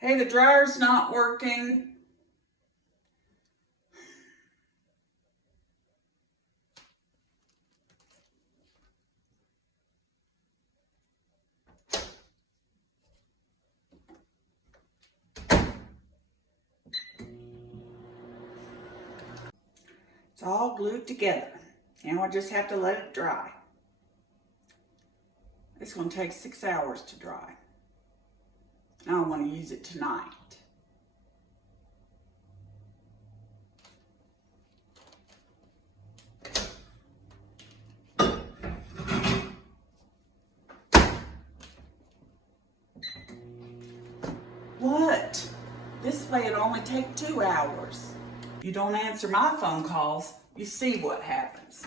Hey, the dryer's not working. It's all glued together. Now I just have to let it dry. It's going to take 6 hours to dry. I don't want to use it tonight. What? This way it'll only take 2 hours. You don't answer my phone calls, you see what happens.